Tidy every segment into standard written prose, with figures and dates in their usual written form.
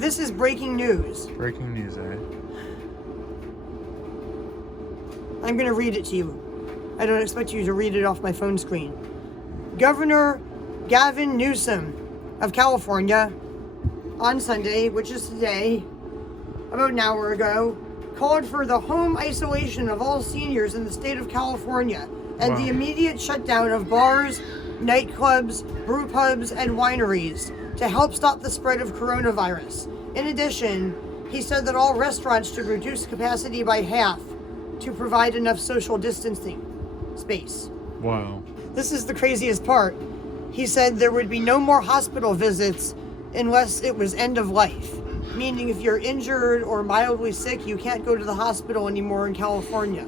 This is breaking news. Breaking news, eh? I'm going to read it to you. I don't expect you to read it off my phone screen. Governor Gavin Newsom of California on Sunday, which is today, about an hour ago, called for the home isolation of all seniors in the state of California and the immediate shutdown of bars, nightclubs, brew pubs, and wineries to help stop the spread of coronavirus. In addition, he said that all restaurants should reduce capacity by half to provide enough social distancing space. Wow. This is the craziest part. He said there would be no more hospital visits unless it was end of life. Meaning if you're injured or mildly sick, you can't go to the hospital anymore in California.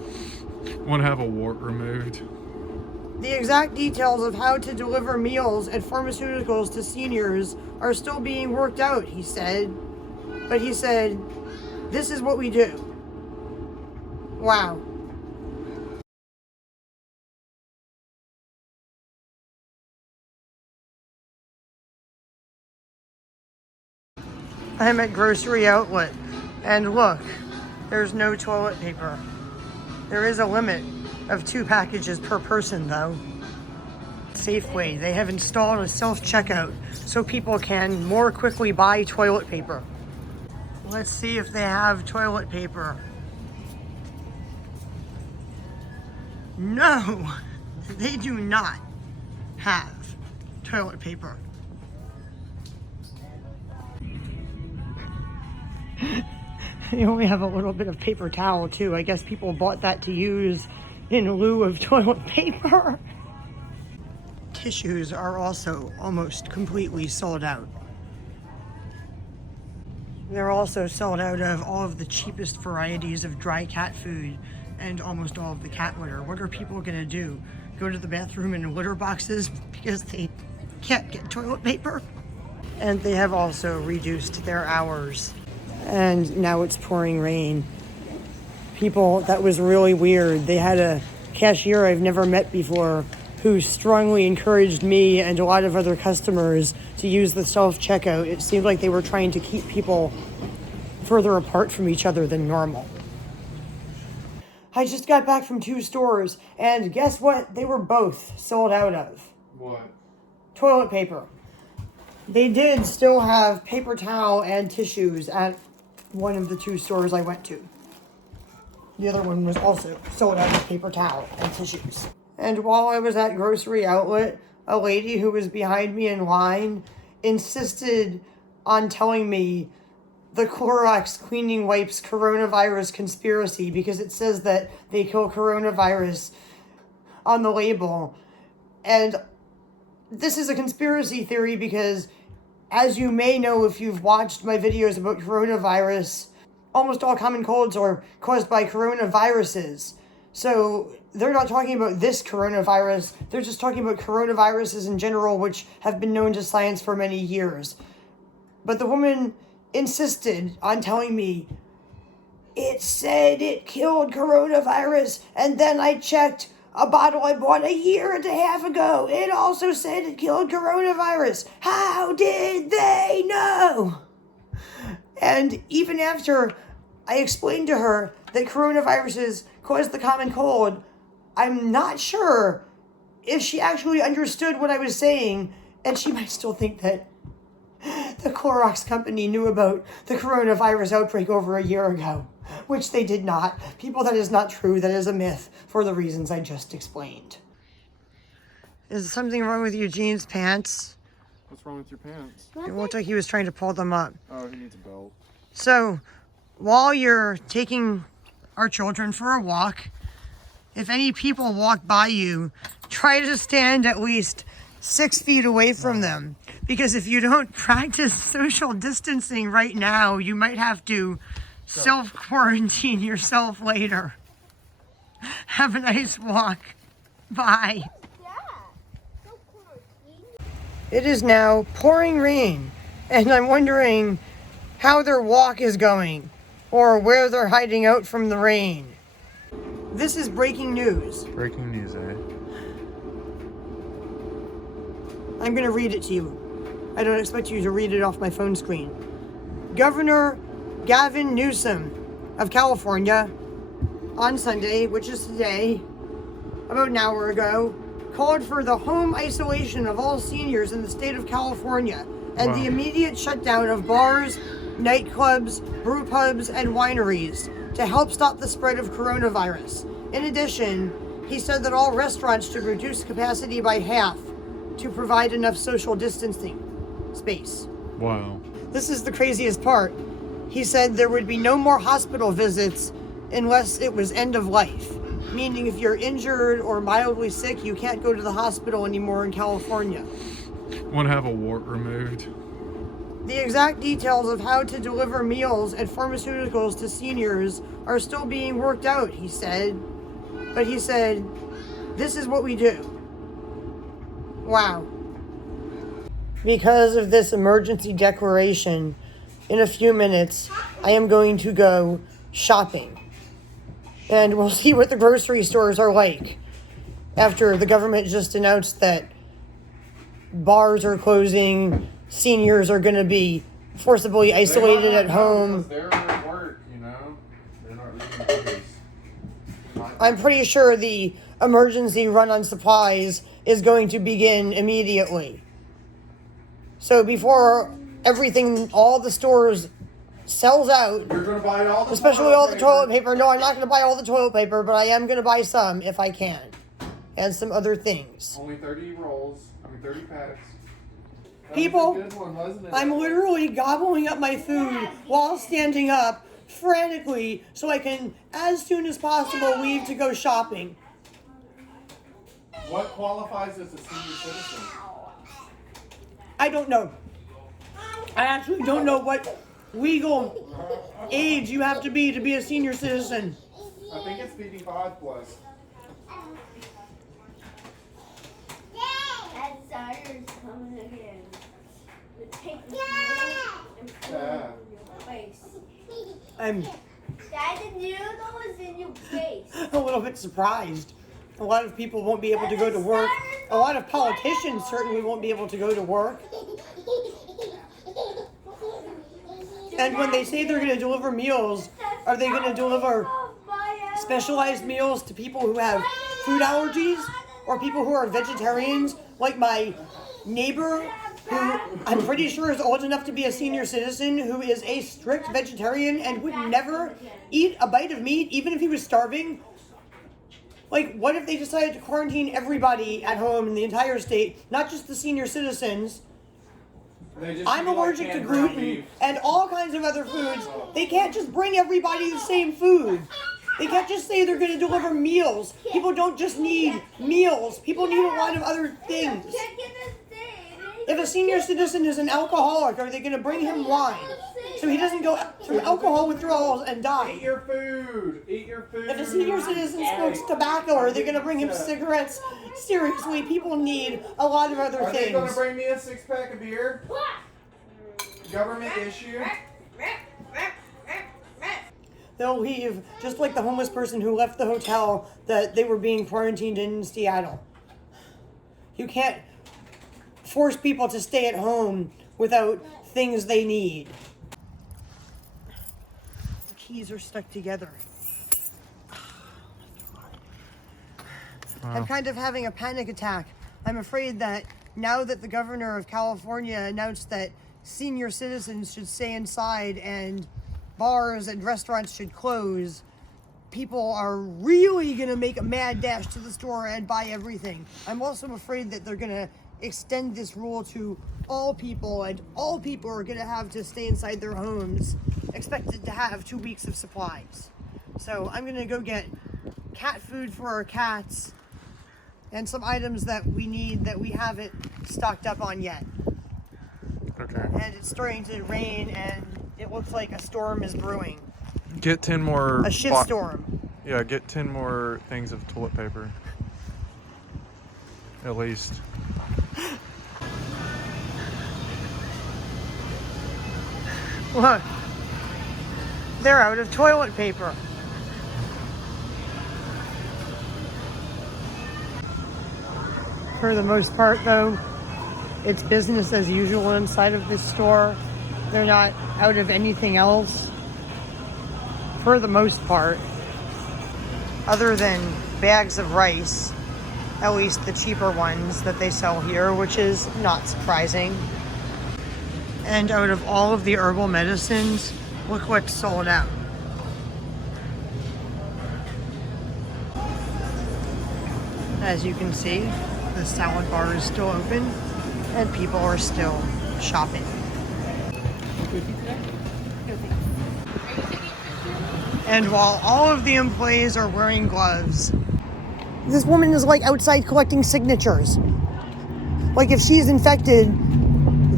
Want to have a wart removed? The exact details of how to deliver meals and pharmaceuticals to seniors are still being worked out, he said. But he said, this is what we do. Wow. I'm at grocery outlet, and look, there's no toilet paper. There is a limit of 2 packages per person though. Safeway, they have installed a self-checkout so people can more quickly buy toilet paper. Let's see if they have toilet paper. No, they do not have toilet paper. They only have a little bit of paper towel too. I guess people bought that to use in lieu of toilet paper. Tissues are also almost completely sold out. They're also sold out of all of the cheapest varieties of dry cat food and almost all of the cat litter. What are people gonna do? Go to the bathroom in litter boxes because they can't get toilet paper? And they have also reduced their hours. And now it's pouring rain. People, that was really weird. They had a cashier I've never met before who strongly encouraged me and a lot of other customers to use the self-checkout. It seemed like they were trying to keep people further apart from each other than normal. I just got back from 2 stores, and guess what? They were both sold out of. What? Toilet paper. They did still have paper towel and tissues at one of the 2 stores I went to. The other one was also sold out of paper towel and tissues. And while I was at grocery outlet, a lady who was behind me in line insisted on telling me the Clorox cleaning wipes coronavirus conspiracy because it says that they kill coronavirus on the label. And this is a conspiracy theory because, as you may know if you've watched my videos about coronavirus, almost all common colds are caused by coronaviruses. So they're not talking about this coronavirus, they're just talking about coronaviruses in general, which have been known to science for many years. But the woman insisted on telling me, it said it killed coronavirus, and then I checked a bottle I bought 1.5 years ago. It also said it killed coronavirus. How did they know? And even after I explained to her that coronaviruses cause the common cold, I'm not sure if she actually understood what I was saying, and she might still think that the Clorox company knew about the coronavirus outbreak over 1 year ago, which they did not. People, that is not true. That is a myth for the reasons I just explained. Is something wrong with Eugene's pants? What's wrong with your pants? It looked like he was trying to pull them up. Oh, he needs a belt. So, while you're taking our children for a walk, if any people walk by you, try to stand at least 6 feet away from them. Because if you don't practice social distancing right now, you might have to self-quarantine yourself later. Have a nice walk. Bye. It is now pouring rain, and I'm wondering how their walk is going, or where they're hiding out from the rain. This is breaking news. Breaking news, eh? I'm going to read it to you. I don't expect you to read it off my phone screen. Governor Gavin Newsom of California on Sunday, which is today, about an hour ago, called for the home isolation of all seniors in the state of California and the immediate shutdown of bars, nightclubs, brew pubs, and wineries to help stop the spread of coronavirus. In addition, he said that all restaurants should reduce capacity by half to provide enough social distancing space. Wow. This is the craziest part. He said there would be no more hospital visits unless it was end of life. Meaning if you're injured or mildly sick, you can't go to the hospital anymore in California. Want to have a wart removed? The exact details of how to deliver meals and pharmaceuticals to seniors are still being worked out, he said. But he said, this is what we do. Wow. Because of this emergency declaration, in a few minutes, I am going to go shopping. And we'll see what the grocery stores are like after the government just announced that bars are closing, seniors are going to be forcibly isolated at home. They're at work, you know? They're not reading news. I'm pretty sure the emergency run on supplies is going to begin immediately. So before everything, all the stores sells out, You're going to buy all the especially all the toilet paper. No, I'm not going to buy all the toilet paper, but I am going to buy some if I can. And some other things. Only 30 rolls. 30 packs. People, That was a good one, wasn't it? I'm literally gobbling up my food while standing up frantically so I can, as soon as possible, leave to go shopping. What qualifies as a senior citizen? I don't know. I actually don't know what legal age you have to be a senior citizen. I think it's 55 plus. Desires coming again. Take the Yeah. face. I'm Dad, the noodle is in your face. a little bit surprised. A lot of people won't be able to go to work. A lot of politicians certainly won't be able to go to work. And when they say they're going to deliver meals, are they going to deliver specialized meals to people who have food allergies or people who are vegetarians, like my neighbor, who I'm pretty sure is old enough to be a senior citizen, who is a strict vegetarian and would never eat a bite of meat, even if he was starving? Like, what if they decided to quarantine everybody at home in the entire state, not just the senior citizens? I'm allergic to gluten and all kinds of other foods. They can't just bring everybody the same food. They can't just say they're going to deliver meals. People don't just need meals. People need a lot of other things. If a senior citizen is an alcoholic, are they going to bring him wine so he doesn't go through alcohol withdrawals and die? Eat your food. Eat your food. If a senior citizen smokes tobacco, are they going to bring him cigarettes? Seriously, people need a lot of other Are things. they going to bring me a 6-pack of beer? Government issue? They'll leave, just like the homeless person who left the hotel that they were being quarantined in Seattle. You can't force people to stay at home without things they need. The keys are stuck together. I'm kind of having a panic attack. I'm afraid that now that the governor of California announced that senior citizens should stay inside and bars and restaurants should close, people are really going to make a mad dash to the store and buy everything. I'm also afraid that they're going to extend this rule to all people, and all people are going to have to stay inside their homes, expected to have 2 weeks of supplies. So I'm going to go get cat food for our cats and some items that we need that we haven't stocked up on yet. Okay. And it's starting to rain, and it looks like a storm is brewing. Get 10 more. A shitstorm. Yeah, get 10 more things of toilet paper. At least. Look, they're out of toilet paper. For the most part, though, it's business as usual inside of this store. They're not out of anything else for the most part, other than bags of rice, at least the cheaper ones that they sell here, which is not surprising. And out of all of the herbal medicines, look what's sold out. As you can see, the salad bar is still open and people are still shopping. And while all of the employees are wearing gloves, this woman is like outside collecting signatures. Like if she's infected,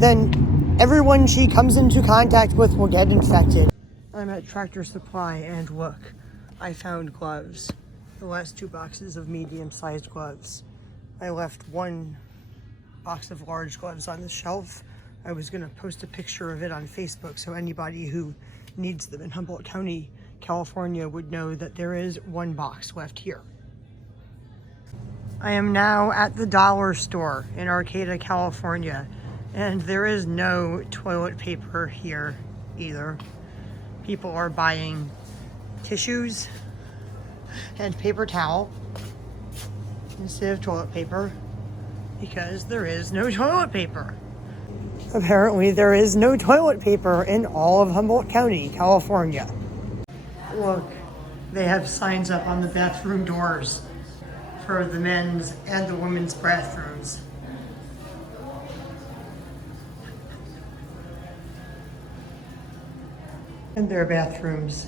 then everyone she comes into contact with will get infected. I'm at Tractor Supply and look, I found gloves. The last 2 boxes of medium-sized gloves. I left 1 box of large gloves on the shelf. I was gonna post a picture of it on Facebook so anybody who needs them in Humboldt County, California would know that there is 1 box left here. I am now at the dollar store in Arcata, California, and there is no toilet paper here either. People are buying tissues and paper towel instead of toilet paper because there is no toilet paper. Apparently there is no toilet paper in all of Humboldt County, California. Look, they have signs up on the bathroom doors for the men's and the women's bathrooms. And their bathrooms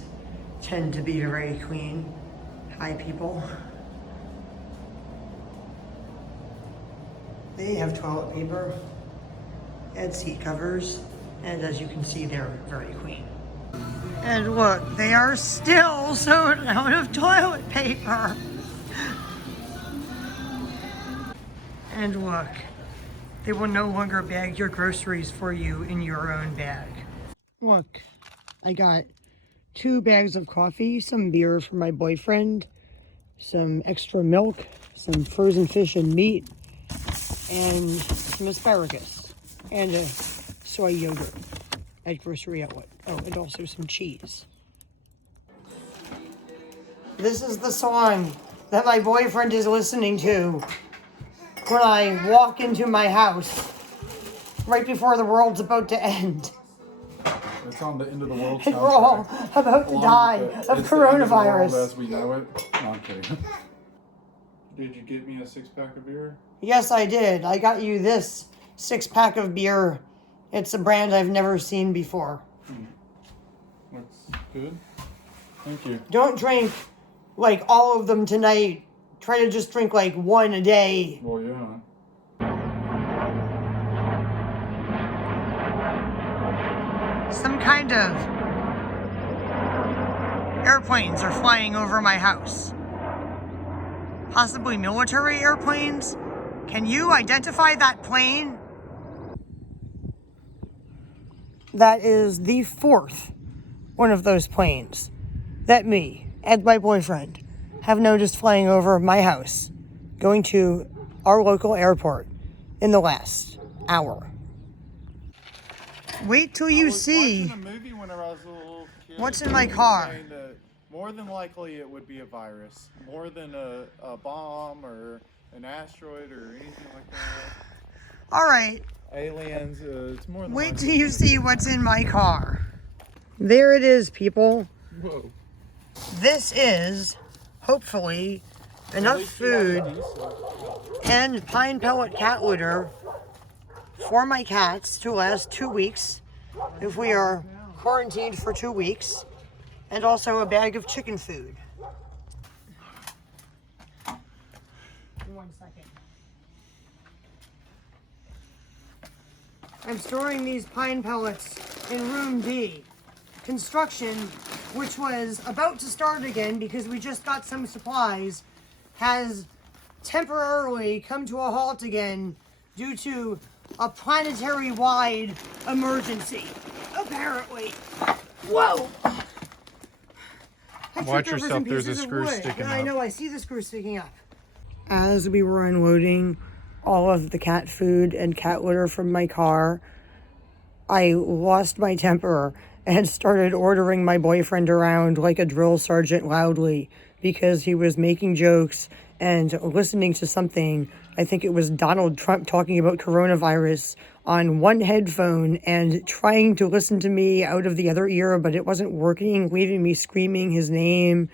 tend to be very clean. Hi, people. They have toilet paper and seat covers, and as you can see, they're very clean. And look, they are still sold out of toilet paper. And look, they will no longer bag your groceries for you in your own bag. Look, I got 2 bags of coffee, some beer for my boyfriend, some extra milk, some frozen fish and meat, and some asparagus, and a soy yogurt at Grocery Outlet. Oh, and also some cheese. This is the song that my boyfriend is listening to when I walk into my house right before the world's about to end. It's on the end of the world And we're all about to die of coronavirus. As we know it. No, I'm kidding. Did you get me a 6-pack of beer? Yes, I did. I got you this 6-pack of beer. It's a brand I've never seen before. Looks good. Thank you. Don't drink like all of them tonight. Try to just drink like 1 a day. Well, yeah. Some kind of airplanes are flying over my house. Possibly military airplanes? Can you identify that plane? That is the 4th one of those planes that me and my boyfriend have noticed flying over my house, going to our local airport in the last hour. Wait till you see watching a movie whenever I was a little kid. what's in my car. Saying that more than likely it would be a virus, more than a bomb or an asteroid or anything like that. All right, Aliens, it's more than wait likely. till you see what's in my car. There it is, people. Whoa. This is, hopefully, enough food and pine pellet cat litter for my cats to last 2 weeks if we are quarantined for 2 weeks, and also a bag of chicken food. 1 second. I'm storing these pine pellets in room D. Construction, which was about to start again because we just got some supplies, has temporarily come to a halt again due to a planetary-wide emergency, apparently. Whoa! I Watch tripped over yourself, some there's a pieces of screw wood. sticking Yeah, I up. know, I see the screw sticking up. As we were unloading all of the cat food and cat litter from my car, I lost my temper and started ordering my boyfriend around like a drill sergeant loudly because he was making jokes and listening to something. I think it was Donald Trump talking about coronavirus on one headphone and trying to listen to me out of the other ear, but it wasn't working, leaving me screaming his name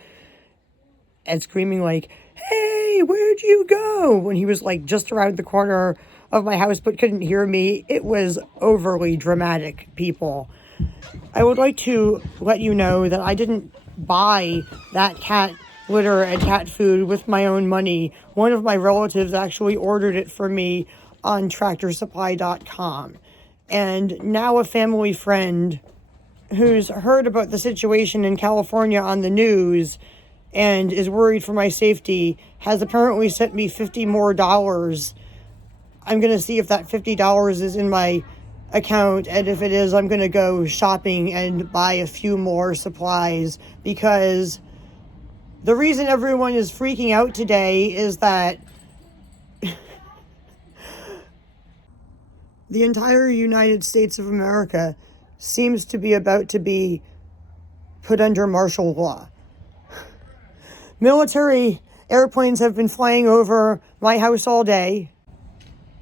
and screaming like, "Hey, where'd you go?" when he was like just around the corner of my house but couldn't hear me. It was overly dramatic, people. I would like to let you know that I didn't buy that cat litter and cat food with my own money. One of my relatives actually ordered it for me on tractorsupply.com. And now a family friend who's heard about the situation in California on the news and is worried for my safety has apparently sent me $50 more. I'm going to see if that $50 is in my account, and if it is, I'm going to go shopping and buy a few more supplies, because the reason everyone is freaking out today is that the entire United States of America seems to be about to be put under martial law. Military airplanes have been flying over my house all day.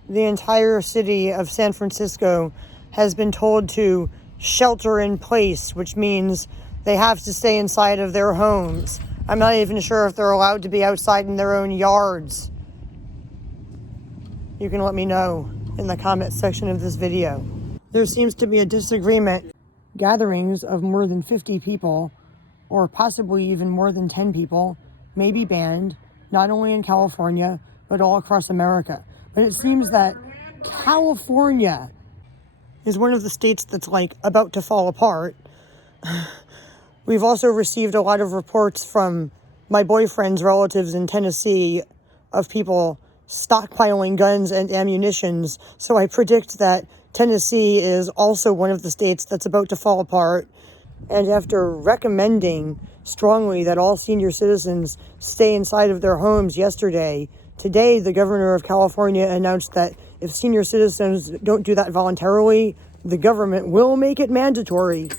The entire city of San Francisco has been told to shelter in place, which means they have to stay inside of their homes. I'm not even sure if they're allowed to be outside in their own yards. You can let me know in the comment section of this video. There seems to be a disagreement. Gatherings of more than 50 people, or possibly even more than 10 people, may be banned, not only in California, but all across America. But it seems that California is one of the states that's like about to fall apart. We've also received a lot of reports from my boyfriend's relatives in Tennessee of people stockpiling guns and ammunitions. So I predict that Tennessee is also one of the states that's about to fall apart. And after recommending strongly that all senior citizens stay inside of their homes yesterday, today the governor of California announced that if senior citizens don't do that voluntarily, the government will make it mandatory.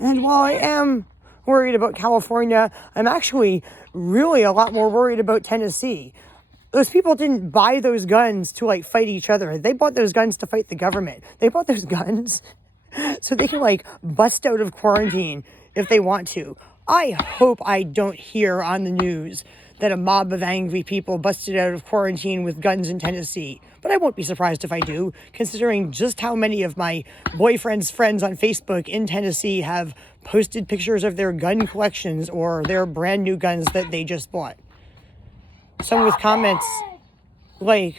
And while I am worried about California, I'm actually really a lot more worried about Tennessee. Those people didn't buy those guns to like fight each other. They bought those guns to fight the government. They bought those guns so they can like bust out of quarantine if they want to. I hope I don't hear on the news that a mob of angry people busted out of quarantine with guns in Tennessee. But I won't be surprised if I do, considering just how many of my boyfriend's friends on Facebook in Tennessee have posted pictures of their gun collections or their brand new guns that they just bought. Some with comments like,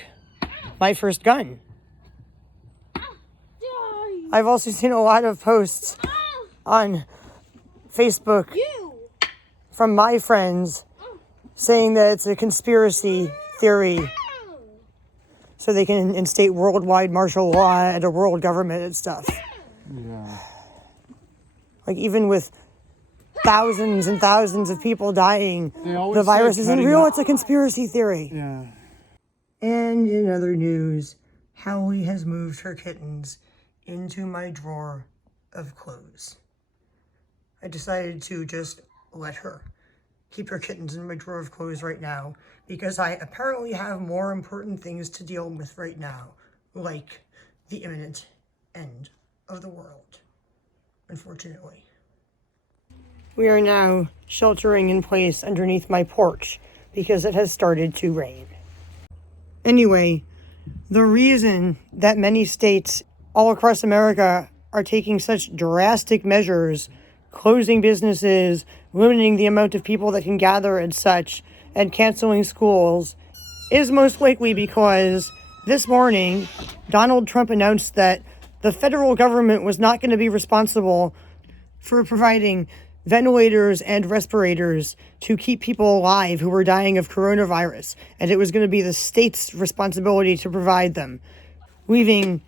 "My first gun." I've also seen a lot of posts on Facebook from my friends saying that it's a conspiracy theory so they can instate worldwide martial law and a world government and stuff. Yeah. Like, even with thousands and thousands of people dying, always the virus say isn't cutting real, up. it's a conspiracy theory. Yeah. And in other news, Howie has moved her kittens into my drawer of clothes. I decided to just let her keep her kittens in my drawer of clothes right now because I apparently have more important things to deal with right now, like the imminent end of the world, unfortunately. We are now sheltering in place underneath my porch because it has started to rain. Anyway, the reason that many states all across America are taking such drastic measures, closing businesses, limiting the amount of people that can gather and such, and canceling schools, is most likely because this morning, Donald Trump announced that the federal government was not going to be responsible for providing ventilators and respirators to keep people alive who were dying of coronavirus, and it was going to be the state's responsibility to provide them, leaving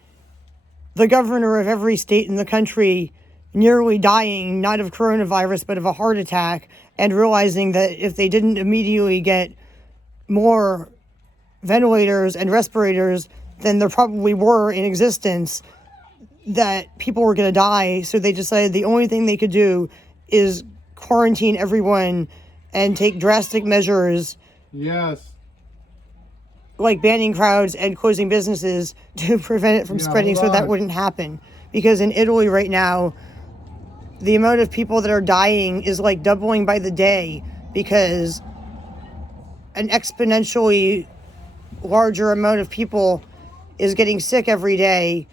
the governor of every state in the country nearly dying, not of coronavirus, but of a heart attack, and realizing that if they didn't immediately get more ventilators and respirators than there probably were in existence, that people were going to die, so they decided the only thing they could do is quarantine everyone and take drastic measures Yes. like banning crowds and closing businesses to prevent it from spreading, so that wouldn't happen. Because in Italy right now, the amount of people that are dying is like doubling by the day, because an exponentially larger amount of people is getting sick every day,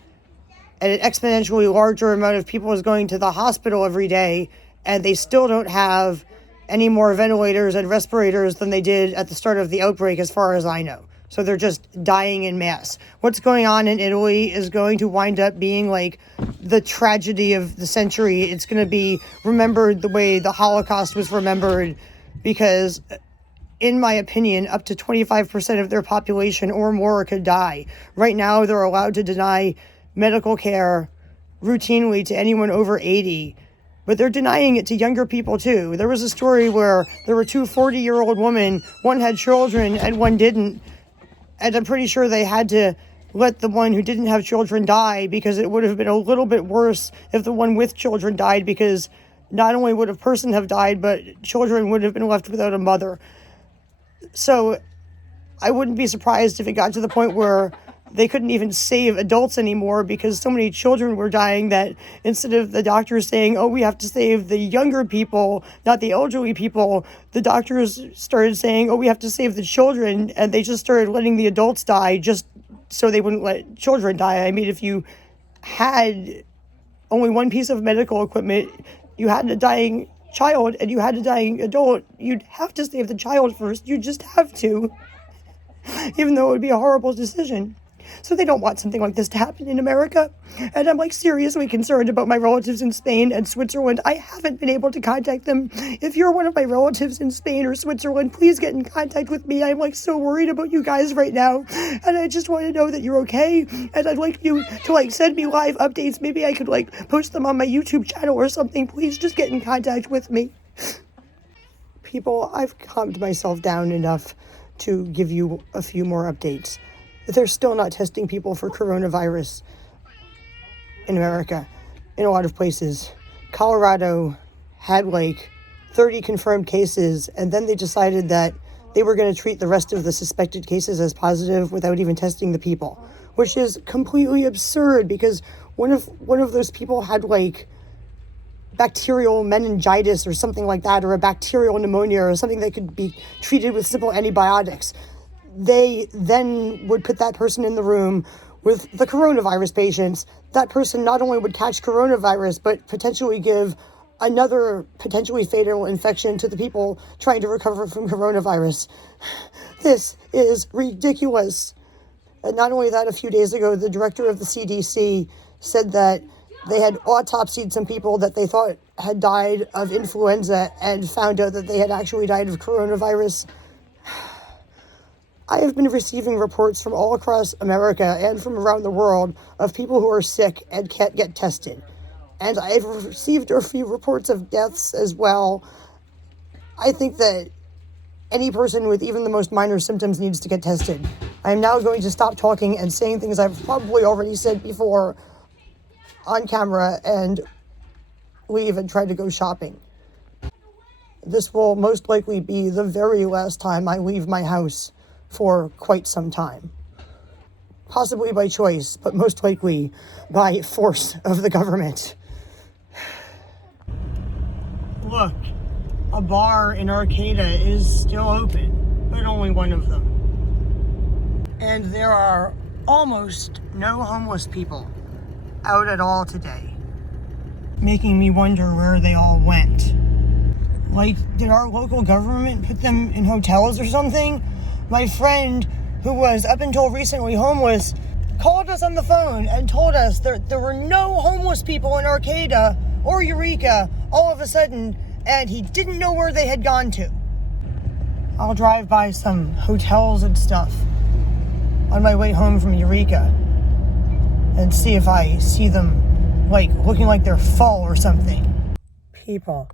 and an exponentially larger amount of people is going to the hospital every day, and they still don't have any more ventilators and respirators than they did at the start of the outbreak, as far as I know. So they're just dying in mass. What's going on in Italy is going to wind up being like the tragedy of the century. It's going to be remembered the way the Holocaust was remembered, because in my opinion, up to 25% of their population or more could die. Right now, they're allowed to deny medical care routinely to anyone over 80, but they're denying it to younger people too. There was a story where there were two 40-year-old women, one had children and one didn't, and I'm pretty sure they had to let the one who didn't have children die, because it would have been a little bit worse if the one with children died, because not only would a person have died, but children would have been left without a mother. So I wouldn't be surprised if it got to the point where they couldn't even save adults anymore, because so many children were dying that instead of the doctors saying, oh, we have to save the younger people, not the elderly people, the doctors started saying, oh, we have to save the children, and they just started letting the adults die just so they wouldn't let children die. I mean, if you had only one piece of medical equipment, you had a dying child and you had a dying adult, you'd have to save the child first. You just have to, even though it would be a horrible decision. So they don't want something like this to happen in America. And I'm like seriously concerned about my relatives in Spain and Switzerland. I haven't been able to contact them. If you're one of my relatives in Spain or Switzerland, please get in contact with me. I'm like so worried about you guys right now. And I just want to know that you're okay. And I'd like you to like send me live updates. Maybe I could like post them on my YouTube channel or something. Please just get in contact with me. People, I've calmed myself down enough to give you a few more updates. They're still not testing people for coronavirus in America, in a lot of places. Colorado had like 30 confirmed cases, and then they decided that they were going to treat the rest of the suspected cases as positive without even testing the people, which is completely absurd, because one of those people had like bacterial meningitis or something like that, or a bacterial pneumonia or something that could be treated with simple antibiotics. They then would put that person in the room with the coronavirus patients. That person not only would catch coronavirus, but potentially give another potentially fatal infection to the people trying to recover from coronavirus. This is ridiculous. And not only that, a few days ago, the director of the CDC said that they had autopsied some people that they thought had died of influenza and found out that they had actually died of coronavirus. I have been receiving reports from all across America and from around the world of people who are sick and can't get tested. And I've received a few reports of deaths as well. I think that any person with even the most minor symptoms needs to get tested. I am now going to stop talking and saying things I've probably already said before on camera and leave and try to go shopping. This will most likely be the very last time I leave my house for quite some time. Possibly by choice, but most likely by force of the government. Look, a bar in Arcata is still open, but only one of them. And there are almost no homeless people out at all today, making me wonder where they all went. Like, did our local government put them in hotels or something? My friend, who was up until recently homeless, called us on the phone and told us there were no homeless people in Arcata or Eureka all of a sudden, and he didn't know where they had gone to. I'll drive by some hotels and stuff on my way home from Eureka and see if I see them, like, looking like they're full or something. People,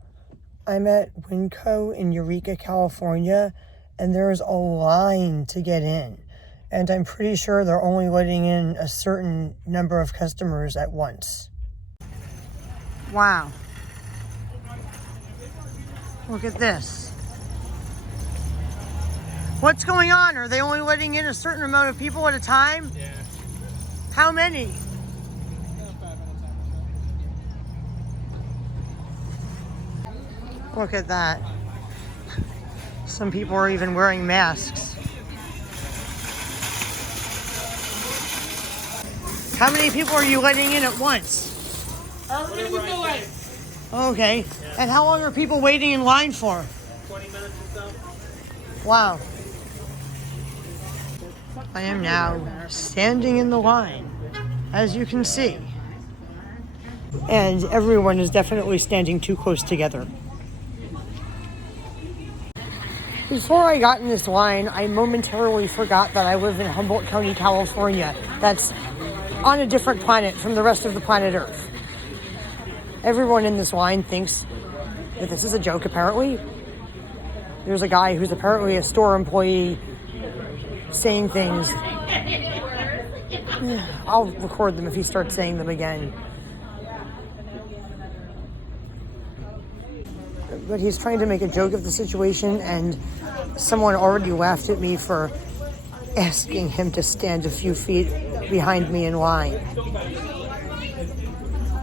I'm at Winco in Eureka, California, and there's a line to get in. And I'm pretty sure they're only letting in a certain number of customers at once. Wow. Look at this. What's going on? Are they only letting in a certain amount of people at a time? Yeah. How many? Look at that. Some people are even wearing masks. How many people are you letting in at once? Whatever we feel like. Okay. And how long are people waiting in line for? 20 minutes or so. Wow. I am now standing in the line, as you can see. And everyone is definitely standing too close together. Before I got in this line, I momentarily forgot that I live in Humboldt County, California. That's on a different planet from the rest of the planet Earth. Everyone in this line thinks that this is a joke, apparently. There's a guy who's apparently a store employee saying things. I'll record them if he starts saying them again. But he's trying to make a joke of the situation, and someone already laughed at me for asking him to stand a few feet behind me in line.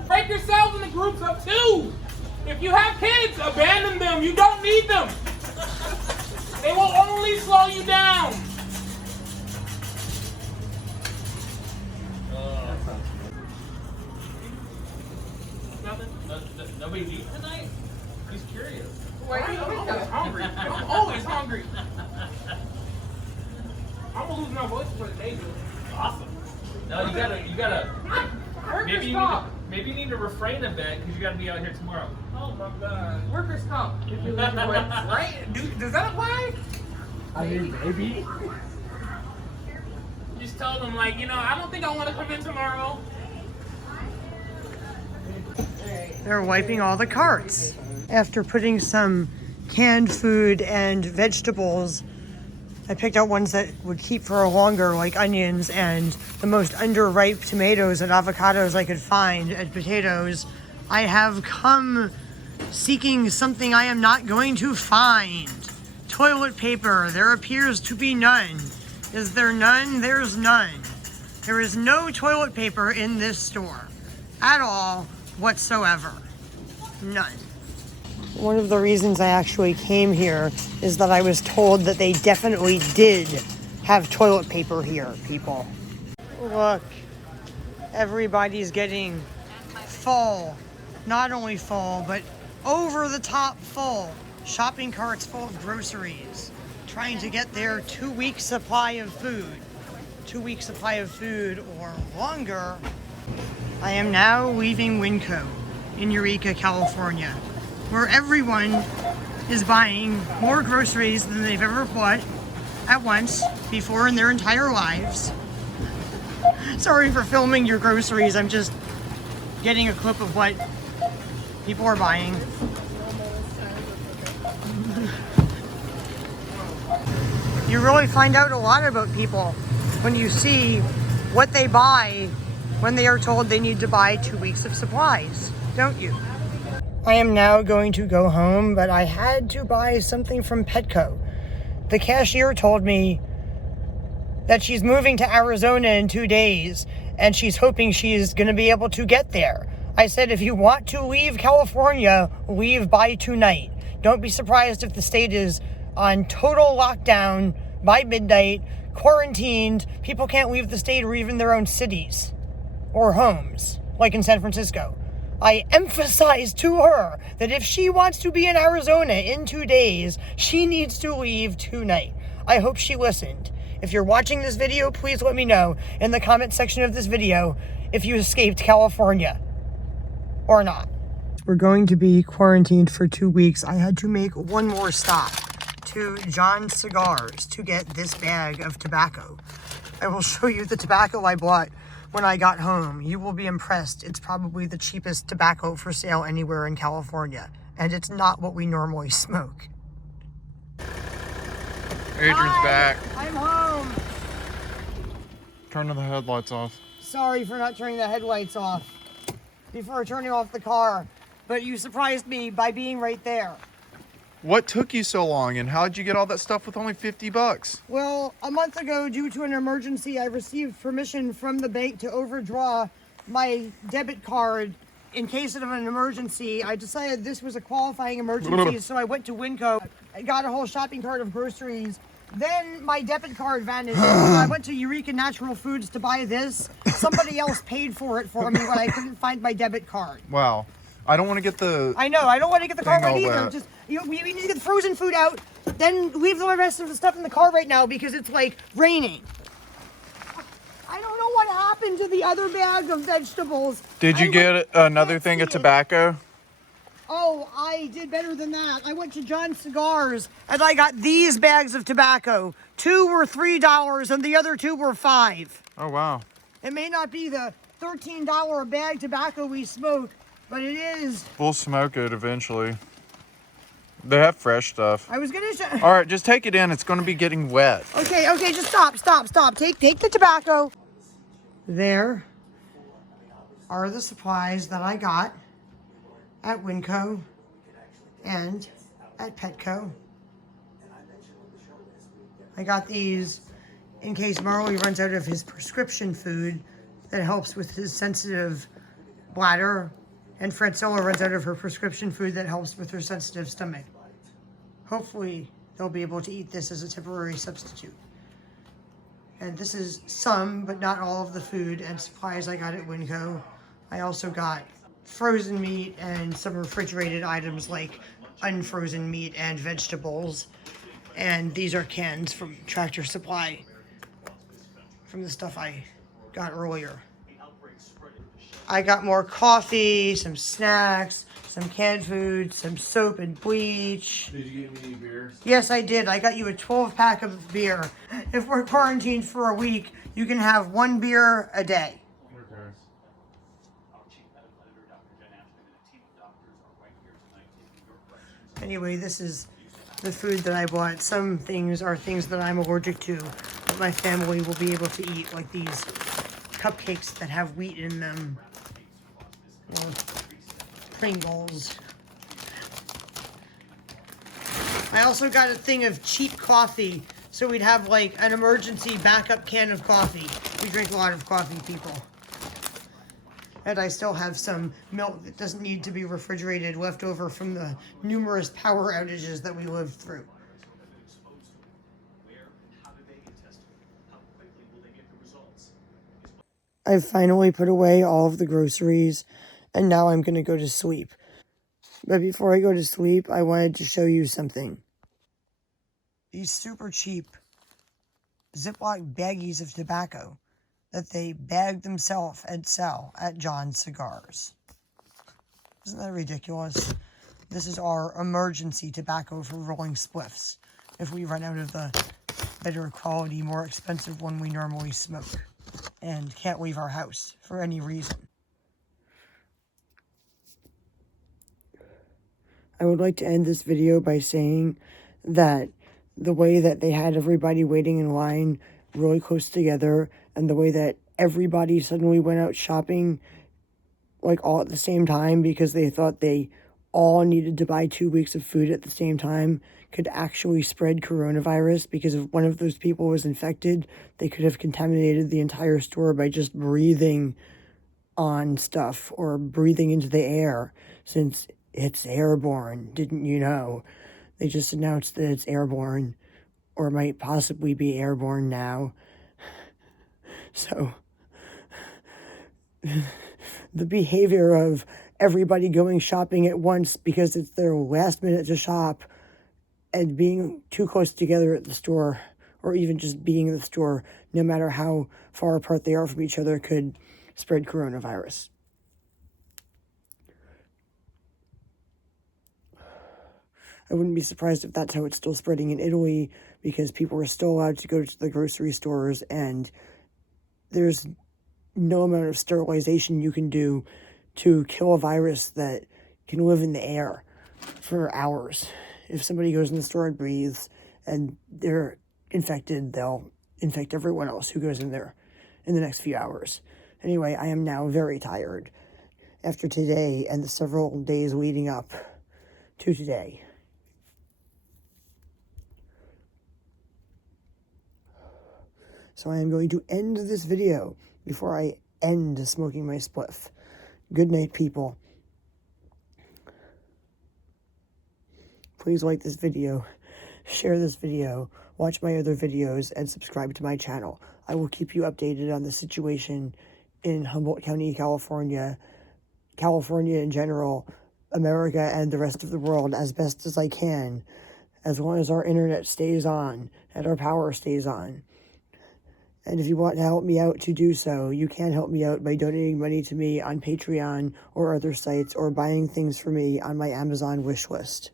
Break yourselves into groups of 2. If you have kids, abandon them. You don't need them. They will only slow you down. Nothing? Nobody's eating tonight? He's curious. Wait, I'm hungry. I'm always hungry. I'm gonna lose my voice for the day. Awesome. No, you gotta. Maybe you need to refrain a bit because you gotta be out here tomorrow. Oh my God. Workers' comp. If you lose your voice, right? Does that apply? I mean, maybe. Just tell them, like, I don't think I want to come in tomorrow. They're wiping all the carts. After putting some canned food and vegetables, I picked out ones that would keep for longer, like onions and the most underripe tomatoes and avocados I could find, and potatoes. I have come seeking something I am not going to find. Toilet paper. There appears to be none. Is there none? There's none. There is no toilet paper in this store at all whatsoever. None. One of the reasons I actually came here is that I was told that they definitely did have toilet paper here, people. Look, everybody's getting full. Not only full, but over the top full. Shopping carts full of groceries. Trying to get their 2-week supply of food. 2-week supply of food or longer. I am now leaving Winco in Eureka, California, where everyone is buying more groceries than they've ever bought at once before in their entire lives. Sorry for filming your groceries. I'm just getting a clip of what people are buying. You really find out a lot about people when you see what they buy when they are told they need to buy 2 weeks of supplies, don't you? I am now going to go home, but I had to buy something from Petco. The cashier told me that she's moving to Arizona in 2 days, and she's hoping she's going to be able to get there. I said, if you want to leave California, leave by tonight. Don't be surprised if the state is on total lockdown by midnight, quarantined. People can't leave the state or even their own cities or homes, like in San Francisco. I emphasized to her that if she wants to be in Arizona in 2 days, she needs to leave tonight. I hope she listened. If you're watching this video, please let me know in the comment section of this video if you escaped California or not. We're going to be quarantined for 2 weeks. I had to make one more stop to John's Cigars to get this bag of tobacco. I will show you the tobacco I bought when I got home. You will be impressed. It's probably the cheapest tobacco for sale anywhere in California, and it's not what we normally smoke. Adrienne's back. I'm home. turning the headlights off. Sorry for not turning the headlights off before turning off the car, but you surprised me by being right there. What took you so long, and how'd you get all that stuff with only 50 bucks? Well, a month ago, due to an emergency, I received permission from the bank to overdraw my debit card in case of an emergency. I decided this was a qualifying emergency, so I went to Winco. I got a whole shopping cart of groceries. Then my debit card vanished. I went to Eureka Natural Foods to buy this. Somebody else paid for it for me when I couldn't find my debit card. Wow. I don't want to get the... I know, I don't want to get the car Dang, right all either. that. Just we need to get the frozen food out, then leave the rest of the stuff in the car right now because it's like raining. I don't know what happened to the other bag of vegetables. Did you get another thing of tobacco? Oh, I did better than that. I went to John's Cigars and I got these bags of tobacco. 2 were $3 and the other 2 were $5. Oh, wow. It may not be the $13 a bag tobacco we smoke, but it is. We'll smoke it eventually. They have fresh stuff. I was gonna show. All right, just take it in. It's going to be getting wet. Okay, just stop. Take the tobacco. There are the supplies that I got at Winco and at Petco. I got these in case Marley runs out of his prescription food that helps with his sensitive bladder, and Francella runs out of her prescription food that helps with her sensitive stomach. Hopefully, they'll be able to eat this as a temporary substitute. And this is some, but not all of the food and supplies I got at Winco. I also got frozen meat and some refrigerated items like unfrozen meat and vegetables. And these are cans from Tractor Supply from the stuff I got earlier. I got more coffee, some snacks, some canned food, some soap and bleach. Did you get me any beer? Yes, I did. I got you a 12-pack of beer. If we're quarantined for a week, you can have 1 beer a day. Anyway, this is the food that I bought. Some things are things that I'm allergic to, but my family will be able to eat, like these cupcakes that have wheat in them. Or Pringles. I also got a thing of cheap coffee, so we'd have like an emergency backup can of coffee. We drink a lot of coffee, people. And I still have some milk that doesn't need to be refrigerated left over from the numerous power outages that we lived through. I've finally put away all of the groceries, and now I'm going to go to sleep. But before I go to sleep, I wanted to show you something. These super cheap Ziploc baggies of tobacco that they bag themselves and sell at John's Cigars. Isn't that ridiculous? This is our emergency tobacco for rolling spliffs if we run out of the better quality, more expensive one we normally smoke and can't leave our house for any reason. I would like to end this video by saying that the way that they had everybody waiting in line really close together, and the way that everybody suddenly went out shopping like all at the same time because they thought they all needed to buy 2 weeks of food at the same time could actually spread coronavirus, because if one of those people was infected, they could have contaminated the entire store by just breathing on stuff or breathing into the air, since it's airborne. Didn't you know? They just announced that it's airborne, or might possibly be airborne now. So, the behavior of everybody going shopping at once because it's their last minute to shop, and being too close together at the store, or even just being in the store, no matter how far apart they are from each other, could spread coronavirus. I wouldn't be surprised if that's how it's still spreading in Italy, because people are still allowed to go to the grocery stores, and there's no amount of sterilization you can do to kill a virus that can live in the air for hours. If somebody goes in the store and breathes and they're infected, they'll infect everyone else who goes in there. in the next few hours. Anyway, I am now very tired after today and the several days leading up to today. So I am going to end this video before I end smoking my spliff. Good night, people. Please like this video, share this video, watch my other videos, and subscribe to my channel. I will keep you updated on the situation in Humboldt County, California in general, America, and the rest of the world as best as I can, as long as our internet stays on and our power stays on. And if you want to help me out to do so, you can help me out by donating money to me on Patreon or other sites, or buying things for me on my Amazon wish list.